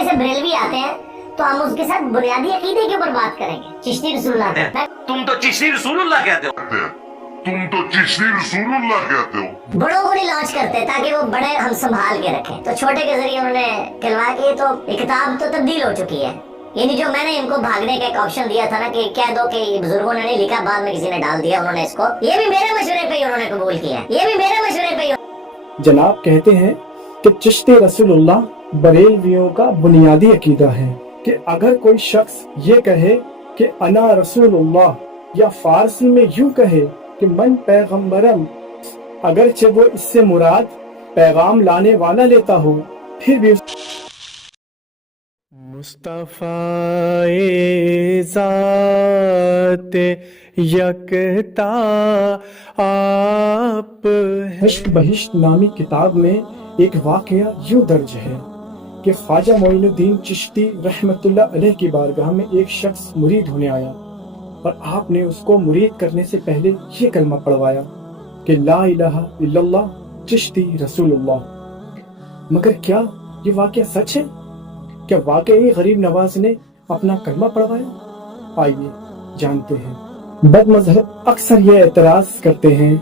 से बरेलवी आते हैं तो हम उसके साथ बुनियादी अकीदे के ऊपर बात करेंगे। चिश्ती रसूलुल्लाह तुम तो चिश्ती रसूलुल्लाह कहते हो। बड़ों को नहीं लॉन्च करते ताकि वो बड़े हम संभाल के रखें, तो छोटे के जरिए उन्होंने कहलवा के तो ये किताब तो तब्दील हो चुकी है। यानी जो मैंने इनको भागने का एक ऑप्शन दिया था ना कि कह दो कि ये बुजुर्गों ने नहीं लिखा, बाद में किसी ने डाल दिया उन्होंने इसको, ये भी मेरे मशवरे पे ही उन्होंने कबूल किया, ये भी मेरे मशवरे पे ही। जनाब कहते हैं कि चिश्ती रसूलुल्लाह बरेलवियों का बुनियादी अकीदा है कि अगर कोई शख्स ये कहे कि अना रसूलुल्लाह, या फारसी में यूं कहे कि मन पैगम्बरम, अगरचे वो इससे मुराद पैगाम लाने वाला लेता हो, फिर भी मुस्तफ़ाए ज़ाते यकता आप। इश्क बहिश्त नामी किताब में एक वाक़या यूं दर्ज है कि ख्वाजा मोइनुद्दीन चिश्ती रहमतुल्लाह अलैह की बारगाह में एक शख्स मुरीद होने आया और आपने उसको मुरीद करने से पहले ये कलमा पढ़वाया कि ला इलाहा इल्लल्लाह चिश्ती रसूलुल्लाह। मगर क्या ये वाक़या सच है? क्या वाकई गरीब नवाज ने अपना कलमा पढ़वाया? आइए जानते हैं। बदमज़हब अक्सर ये एतराज करते हैं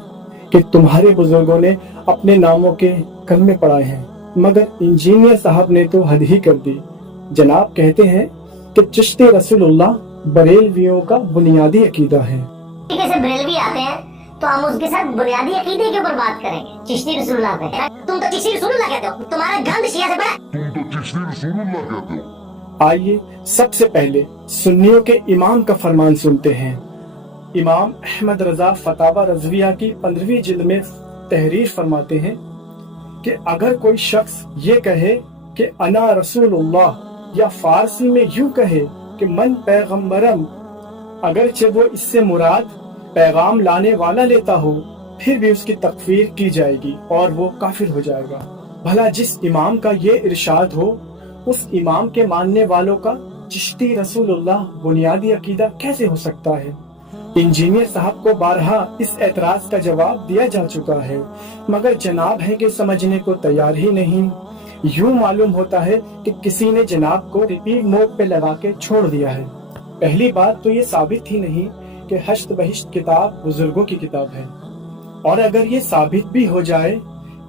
कि तुम्हारे बुजुर्गों ने अपने नामों के कलमे पढ़ाए हैं, मगर इंजीनियर साहब ने तो हद ही कर दी। जनाब कहते हैं कि चिश्ती रसूलुल्लाह बरेलवियों का बुनियादी अकीदा है। से बरेलवी आते हैं तो हम उसके साथ बुनियादी अकीदे के ऊपर बात करेंगे। चिश्ती रसूलुल्लाह पे तुम तो चिश्ती रसूलुल्लाह कहते हो, तुम्हारा गंद शिया से बड़ा। आइए सबसे पहले सुन्नियों के इमाम का फरमान सुनते हैं। इमाम अहमद रजा फतावा रज़विया की 15वीं जिल्द में तहरीर फरमाते हैं कि अगर कोई शख्स ये कहे कि अना रसूलुल्लाह, या फारसी में यूं कहे कि मन पैगम्बरम, अगरचे वो इससे मुराद पैगाम लाने वाला लेता हो, फिर भी उसकी तकफीर की जाएगी और वो काफिर हो जाएगा। भला जिस इमाम का ये इरशाद हो, उस इमाम के मानने वालों का चिश्ती रसूलुल्लाह बुनियादी अकीदा कैसे हो सकता है? इंजीनियर साहब को बारहा इस एतराज का जवाब दिया जा चुका है, मगर जनाब है कि समझने को तैयार ही नहीं। यूं मालूम होता है कि किसी ने जनाब को रिपीट मोड पे लगा के छोड़ दिया है। पहली बात तो ये साबित ही नहीं कि हश्त बहिश्त किताब बुजुर्गों की किताब है, और अगर ये साबित भी हो जाए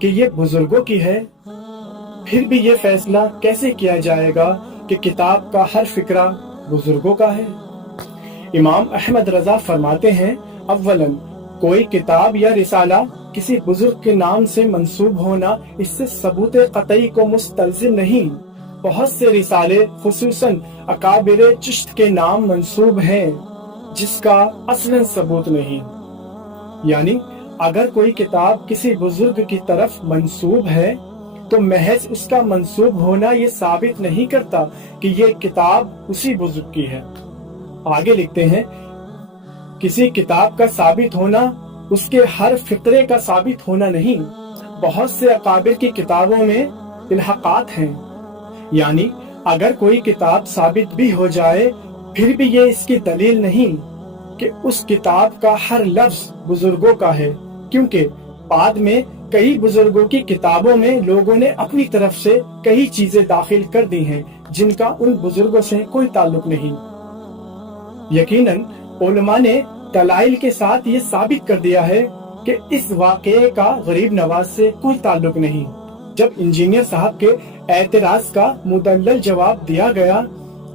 कि ये बुजुर्गों की है, फिर भी ये फैसला कैसे किया जाएगा कि किताब का हर फिक्रा बुजुर्गों का है? इमाम अहमद रजा फरमाते हैं, अव्वलन कोई किताब या रिसाला किसी बुजुर्ग के नाम से मंसूब होना इससे सबूत कतई को मुस्तलजिम नहीं। बहुत से रिसाले खुसूसन अकाबिर चिश्त के नाम मंसूब हैं जिसका असलन सबूत नहीं। यानी अगर कोई किताब किसी बुजुर्ग की तरफ मंसूब है तो महज उसका मंसूब होना ये साबित नहीं करता कि ये किताब उसी बुजुर्ग की है। आगे लिखते हैं, किसी किताब का साबित होना उसके हर फिक्रे का साबित होना नहीं। बहुत से अकाबिर की किताबों में इल्हाकात हैं, यानी अगर कोई किताब साबित भी हो जाए फिर भी ये इसकी दलील नहीं कि उस किताब का हर लफ्ज बुजुर्गों का है, क्योंकि बाद में कई बुजुर्गों की किताबों में लोगों ने अपनी तरफ से कई चीजें दाखिल कर दी हैं जिनका उन बुजुर्गों से कोई ताल्लुक नहीं। यकीनन उलमा ने दलाइल के साथ ये साबित कर दिया है कि इस वाक़े का गरीब नवाज से कोई ताल्लुक नहीं। जब इंजीनियर साहब के एतराज का मुदल्लल जवाब दिया गया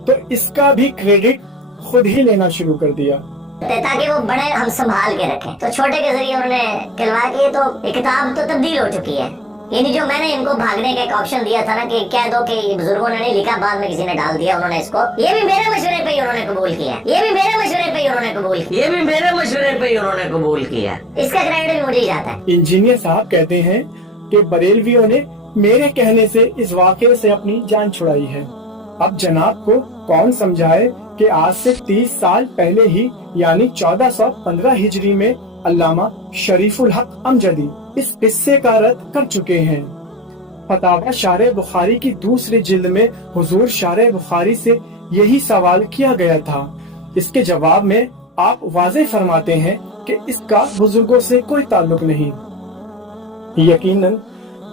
तो इसका भी क्रेडिट खुद ही लेना शुरू कर दिया ताकि वो बड़े हम संभाल के रखें, तो छोटे के जरिए उन्होंने कहलवा के तो ये किताब तो तब्दील हो चुकी है। यानी जो मैंने इनको भागने का एक ऑप्शन दिया था ना कि कह दो कि ये बुजुर्गों ने नहीं लिखा, बाद में किसी ने डाल दिया उन्होंने इसको, ये भी मेरे मशवरे पे ही उन्होंने कबूल किया, ये भी मेरे मशवरे पे ही उन्होंने कबूल किया, ये भी मेरे मशवरे पे ही उन्होंने कबूल किया। इसका क्रेडिट भी मुझे ही जाता है। इंजीनियर साहब कहते हैं कि बरेलवियों ने मेरे कहने से इस वाक़े से अपनी जान छुड़ाई है। अब जनाब को कौन समझाए कि आज से 30 साल पहले ही यानी 1415 हिजरी में अल्लामा शरीफुल हक अमजदी इस किस्से का रद्द कर चुके हैं। फतावा शारे बुखारी की दूसरी जिल्द में हुजूर शारे बुखारी से यही सवाल किया गया था। इसके जवाब में आप वाज़ेह फरमाते हैं कि इसका बुजुर्गों से कोई ताल्लुक नहीं। यकीनन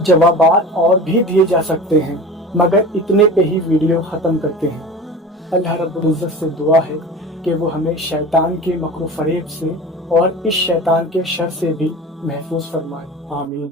जवाबात और भी दिए जा सकते हैं, मगर इतने पे ही वीडियो ख़त्म करते हैं। अल्लाह रब्बुल इज़्ज़त से दुआ है कि वो हमें शैतान के मकरू फरेब से और इस शैतान के शर से भी महफूज फरमाए। आमीन।